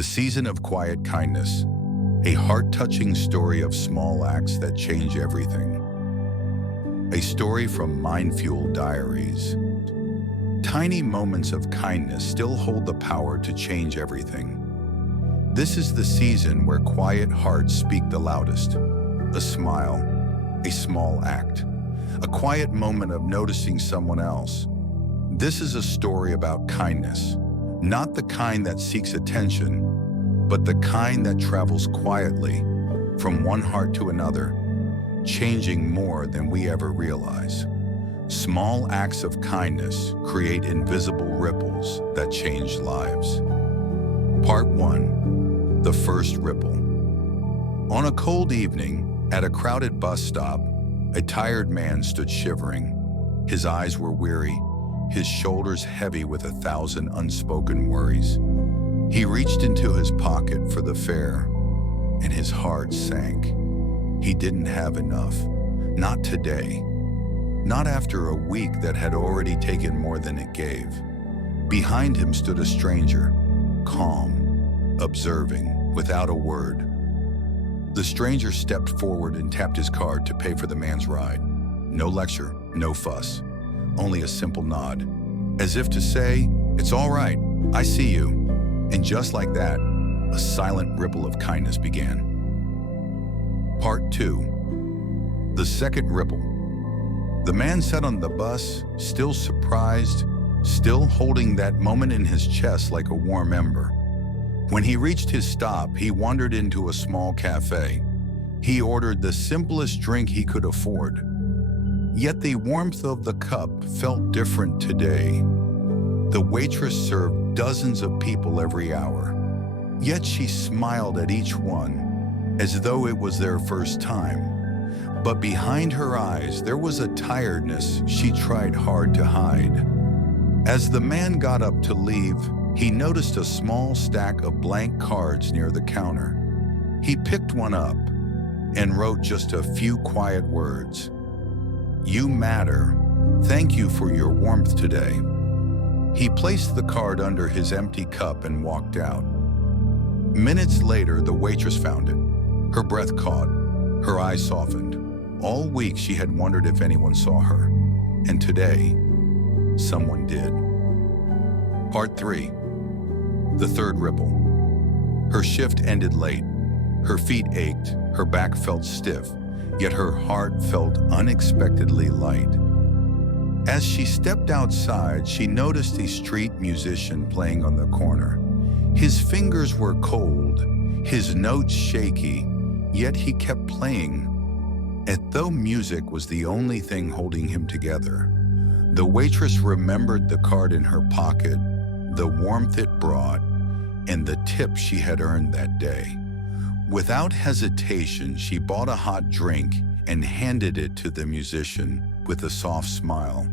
The Season of Quiet Kindness, a heart-touching story of small acts that change everything. A story from Mind-Fueled Diaries. Tiny moments of kindness still hold the power to change everything. This is the season where quiet hearts speak the loudest. A smile, a small act, a quiet moment of noticing someone else. This is a story about kindness, not the kind that seeks attention, but the kind that travels quietly from one heart to another, changing more than we ever realize. Small acts of kindness create invisible ripples that change lives. Part 1. The First Ripple. On a cold evening, at a crowded bus stop, a tired man stood shivering. His eyes were weary, his shoulders heavy with 1,000 unspoken worries. He reached into his pocket for the fare, and his heart sank. He didn't have enough. Not today. Not after a week that had already taken more than it gave. Behind him stood a stranger, calm, observing, without a word. The stranger stepped forward and tapped his card to pay for the man's ride. No lecture, no fuss, only a simple nod, as if to say, "It's all right, I see you." And just like that, a silent ripple of kindness began. Part 2. The Second Ripple. The man sat on the bus, still surprised, still holding that moment in his chest like a warm ember. When he reached his stop, he wandered into a small cafe. He ordered the simplest drink he could afford. Yet the warmth of the cup felt different today. The waitress served dozens of people every hour. Yet she smiled at each one, as though it was their first time. But behind her eyes, there was a tiredness she tried hard to hide. As the man got up to leave, he noticed a small stack of blank cards near the counter. He picked one up and wrote just a few quiet words. "You matter. Thank you for your warmth today." He placed the card under his empty cup and walked out. Minutes later, the waitress found it. Her breath caught, her eyes softened. All week she had wondered if anyone saw her, and today, someone did. Part 3. The Third Ripple. Her shift ended late. Her feet ached, her back felt stiff, yet her heart felt unexpectedly light. As she stepped outside, she noticed a street musician playing on the corner. His fingers were cold, his notes shaky, yet he kept playing, as though music was the only thing holding him together. The waitress remembered the card in her pocket, the warmth it brought, and the tip she had earned that day. Without hesitation, she bought a hot drink and handed it to the musician with a soft smile.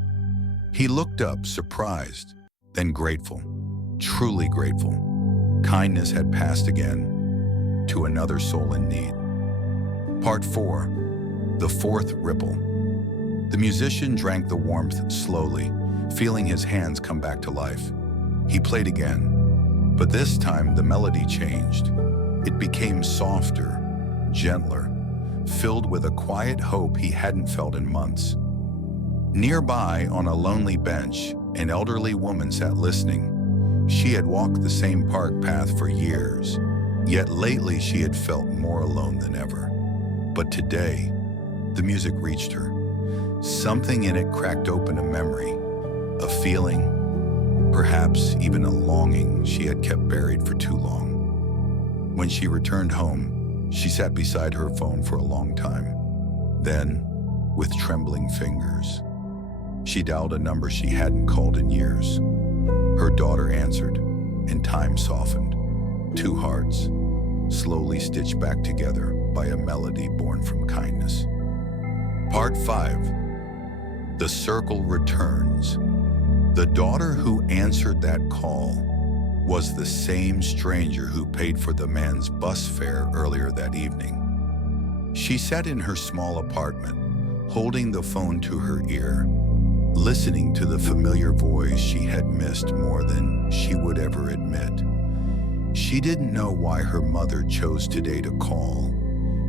He looked up, surprised, then grateful, truly grateful. Kindness had passed again to another soul in need. Part 4. The Fourth Ripple. The musician drank the warmth slowly, feeling his hands come back to life. He played again, but this time the melody changed. It became softer, gentler, filled with a quiet hope he hadn't felt in months. Nearby, on a lonely bench, an elderly woman sat listening. She had walked the same park path for years, yet lately she had felt more alone than ever. But today, the music reached her. Something in it cracked open a memory, a feeling, perhaps even a longing she had kept buried for too long. When she returned home, she sat beside her phone for a long time. Then, with trembling fingers, she dialed a number she hadn't called in years. Her daughter answered, and time softened. Two hearts, slowly stitched back together by a melody born from kindness. Part 5. The Circle Returns. The daughter who answered that call was the same stranger who paid for the man's bus fare earlier that evening. She sat in her small apartment, holding the phone to her ear, listening to the familiar voice she had missed more than she would ever admit. She didn't know why her mother chose today to call.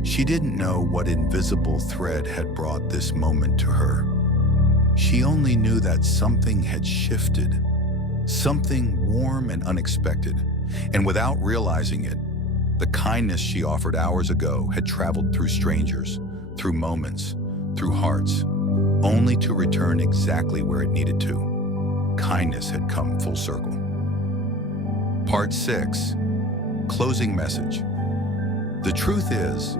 She didn't know what invisible thread had brought this moment to her. She only knew that something had shifted, something warm and unexpected, and without realizing it, the kindness she offered hours ago had traveled through strangers, through moments, through hearts, only to return exactly where it needed to. Kindness had come full circle. Part 6. Closing message. The truth is,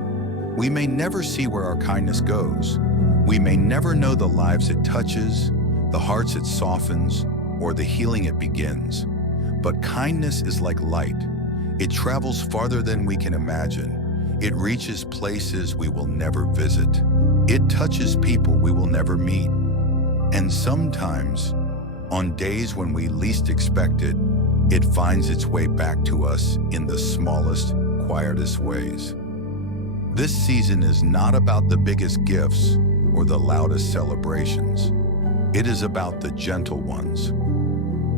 we may never see where our kindness goes. We may never know the lives it touches, the hearts it softens, or the healing it begins. But kindness is like light. It travels farther than we can imagine. It reaches places we will never visit. It touches people we will never meet. And sometimes, on days when we least expect it, it finds its way back to us in the smallest, quietest ways. This season is not about the biggest gifts or the loudest celebrations. It is about the gentle ones.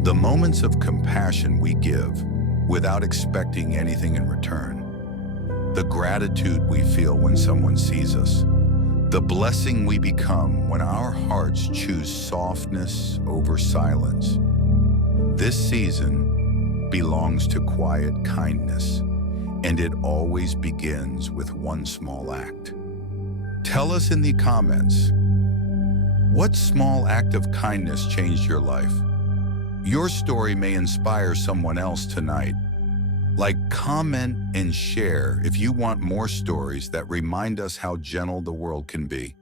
The moments of compassion we give without expecting anything in return. The gratitude we feel when someone sees us. The blessing we become when our hearts choose softness over silence. This season belongs to quiet kindness, and it always begins with one small act. Tell us in the comments, what small act of kindness changed your life? Your story may inspire someone else tonight. Like, comment, and share if you want more stories that remind us how gentle the world can be.